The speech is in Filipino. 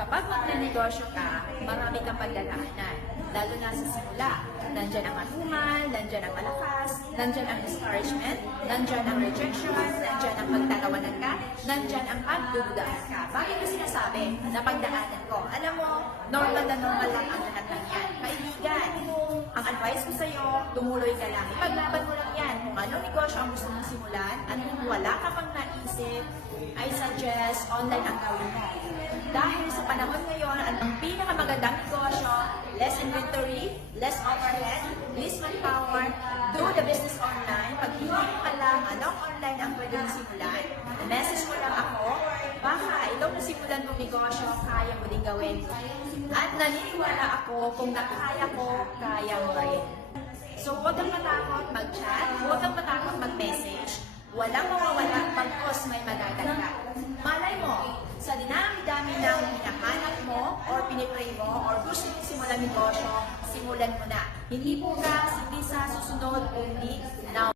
Kapag magnenegosyo ka, marami kang paglalaanan. Lalo na sa simula. Nandyan ang matumal, nandyan ang malakas, nandyan ang discouragement, nandyan ang rejection, nandyan ang pagtatawanan ka, nandyan ang pagdududahan ka. Bakit ko sinasabi na pagdaanan ko? Alam mo, normal na normal lang ang lahat ng yan. Kaibigan, ang advice ko sa'yo, tumuloy ka lang. Ipaglaban mo lang yan. Kung anong negosyo ang gusto mong simulan, at kung wala ka pang naisip, I suggest online ang gawin mo. Dahil sa panahon ngayon, ang ang pinakamagandang negosyo, less inventory, less overhead, less manpower, do the business online. Pag hindi mo alam anong online ang pwede simulan, message mo lang ako, baka ikaw na simulan mong negosyo, kaya mo din gawin. At naniniwala ako kung nakaya ko, kaya mo rin. So huwag kang matakot mag-chat, huwag kang matakot mag-message. Walang mawawala pagkos may madadagdag. Malay mo, sa dinami-dami ng hinahanap mo or pinipray mo or gusto mong simulan negosyo, simulan mo na. Hindi bukas, hindi sa susunod.